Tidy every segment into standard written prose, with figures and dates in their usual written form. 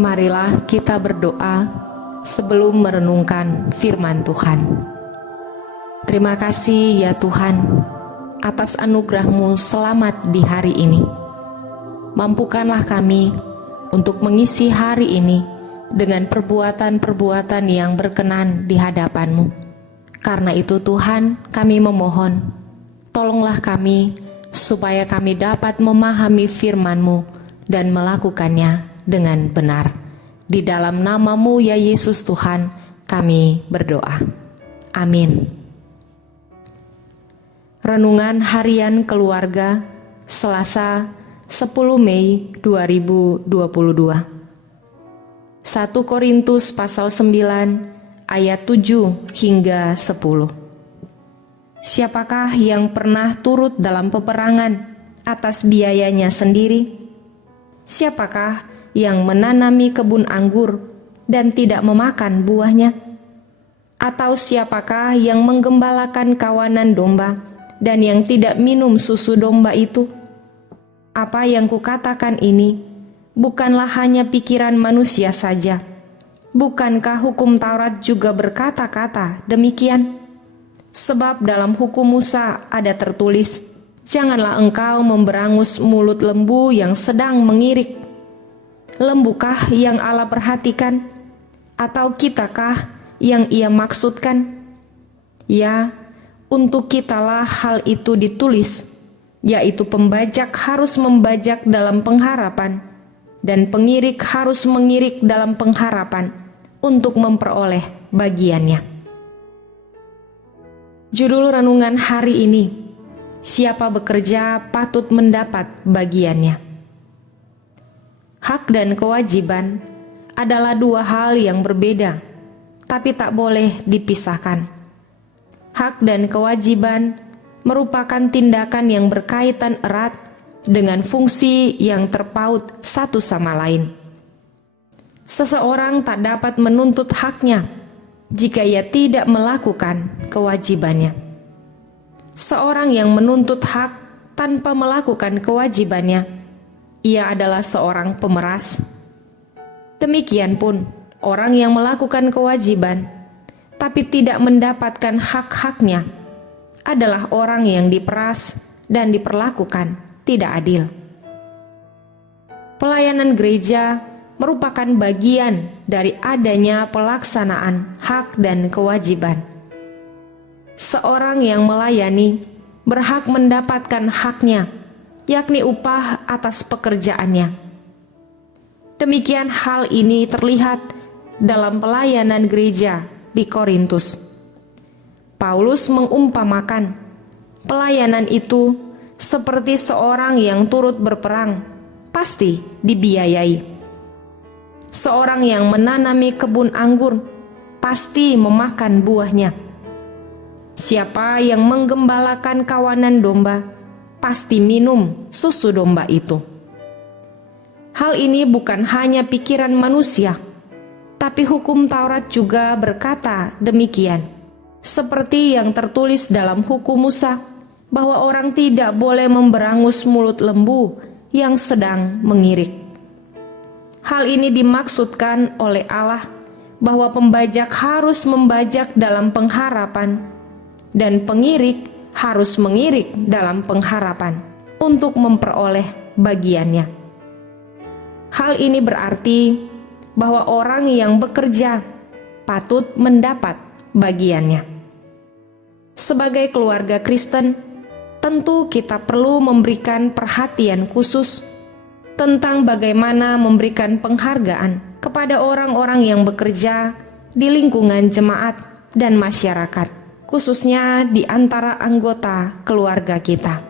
Marilah kita berdoa sebelum merenungkan firman Tuhan. Terima kasih ya Tuhan atas anugerah-Mu selamat di hari ini. Mampukanlah kami untuk mengisi hari ini dengan perbuatan-perbuatan yang berkenan di hadapan-Mu. Karena itu Tuhan, kami memohon, tolonglah kami supaya kami dapat memahami firman-Mu dan melakukannya dengan benar. Di dalam nama-Mu ya Yesus Tuhan, kami berdoa. Amin. Renungan Harian Keluarga, Selasa 10 Mei 2022. 1 Korintus pasal 9 ayat 7 hingga 10. Siapakah yang pernah turut dalam peperangan atas biayanya sendiri? Siapakah yang menanami kebun anggur dan tidak memakan buahnya? Atau siapakah yang menggembalakan kawanan domba dan yang tidak minum susu domba itu? Apa yang kukatakan ini bukanlah hanya pikiran manusia saja. Bukankah hukum Taurat juga berkata-kata demikian? Sebab dalam hukum Musa ada tertulis, janganlah engkau memberangus mulut lembu yang sedang mengirik. Lembukah yang Allah perhatikan? Atau kitakah yang Ia maksudkan? Ya, untuk kitalah hal itu ditulis, yaitu pembajak harus membajak dalam pengharapan, dan pengirik harus mengirik dalam pengharapan untuk memperoleh bagiannya. Judul renungan hari ini, siapa bekerja patut mendapat bagiannya. Hak dan kewajiban adalah dua hal yang berbeda, tapi tak boleh dipisahkan. Hak dan kewajiban merupakan tindakan yang berkaitan erat dengan fungsi yang terpaut satu sama lain. Seseorang tak dapat menuntut haknya jika ia tidak melakukan kewajibannya. Seorang yang menuntut hak tanpa melakukan kewajibannya, ia adalah seorang pemeras. Demikian pun, orang yang melakukan kewajiban tapi tidak mendapatkan hak-haknya adalah orang yang diperas dan diperlakukan tidak adil. Pelayanan gereja merupakan bagian dari adanya pelaksanaan hak dan kewajiban. Seorang yang melayani berhak mendapatkan haknya, yakni upah atas pekerjaannya. Demikian hal ini terlihat dalam pelayanan gereja di Korintus. Paulus mengumpamakan pelayanan itu seperti seorang yang turut berperang, pasti dibiayai. Seorang yang menanami kebun anggur, pasti memakan buahnya. Siapa yang menggembalakan kawanan domba, pasti minum susu domba itu. Hal ini bukan hanya pikiran manusia, tapi hukum Taurat juga berkata demikian. Seperti yang tertulis dalam hukum Musa, bahwa orang tidak boleh memberangus mulut lembu yang sedang mengirik. Hal ini dimaksudkan oleh Allah bahwa pembajak harus membajak dalam pengharapan dan pengirik harus mengirik dalam pengharapan untuk memperoleh bagiannya. Hal ini berarti bahwa orang yang bekerja patut mendapat bagiannya. Sebagai keluarga Kristen, tentu kita perlu memberikan perhatian khusus tentang bagaimana memberikan penghargaan kepada orang-orang yang bekerja di lingkungan jemaat dan masyarakat, khususnya di antara anggota keluarga kita.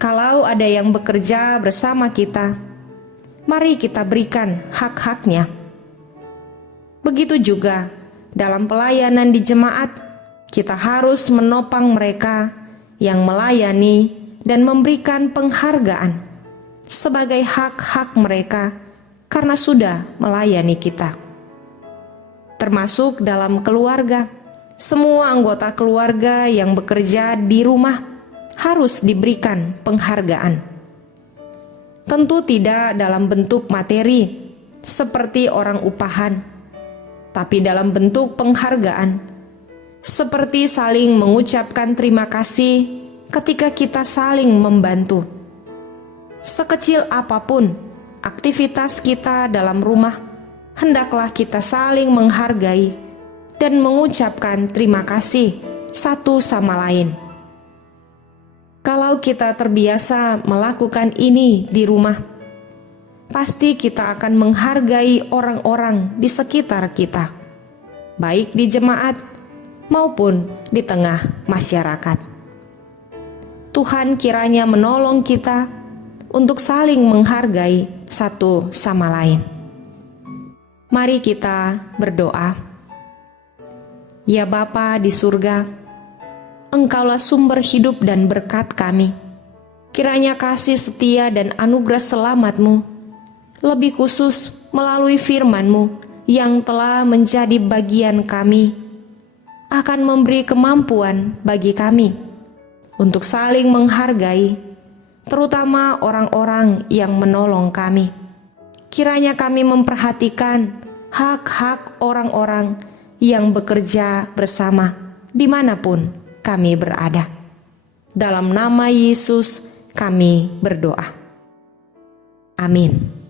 Kalau ada yang bekerja bersama kita, mari kita berikan hak-haknya. Begitu juga dalam pelayanan di jemaat, kita harus menopang mereka yang melayani dan memberikan penghargaan sebagai hak-hak mereka karena sudah melayani kita. Termasuk dalam keluarga, semua anggota keluarga yang bekerja di rumah harus diberikan penghargaan. Tentu tidak dalam bentuk materi, seperti orang upahan, tapi dalam bentuk penghargaan, seperti saling mengucapkan terima kasih ketika kita saling membantu. Sekecil apapun aktivitas kita dalam rumah, hendaklah kita saling menghargai dan mengucapkan terima kasih satu sama lain. Kalau kita terbiasa melakukan ini di rumah, pasti kita akan menghargai orang-orang di sekitar kita, baik di jemaat maupun di tengah masyarakat. Tuhan kiranya menolong kita untuk saling menghargai satu sama lain. Mari kita berdoa. Ya Bapa di surga, Engkaulah sumber hidup dan berkat kami. Kiranya kasih setia dan anugerah selamat-Mu, lebih khusus melalui firman-Mu yang telah menjadi bagian kami, akan memberi kemampuan bagi kami untuk saling menghargai, terutama orang-orang yang menolong kami. Kiranya kami memperhatikan hak-hak orang-orang yang bekerja bersama dimanapun kami berada. Dalam nama Yesus kami berdoa. Amin.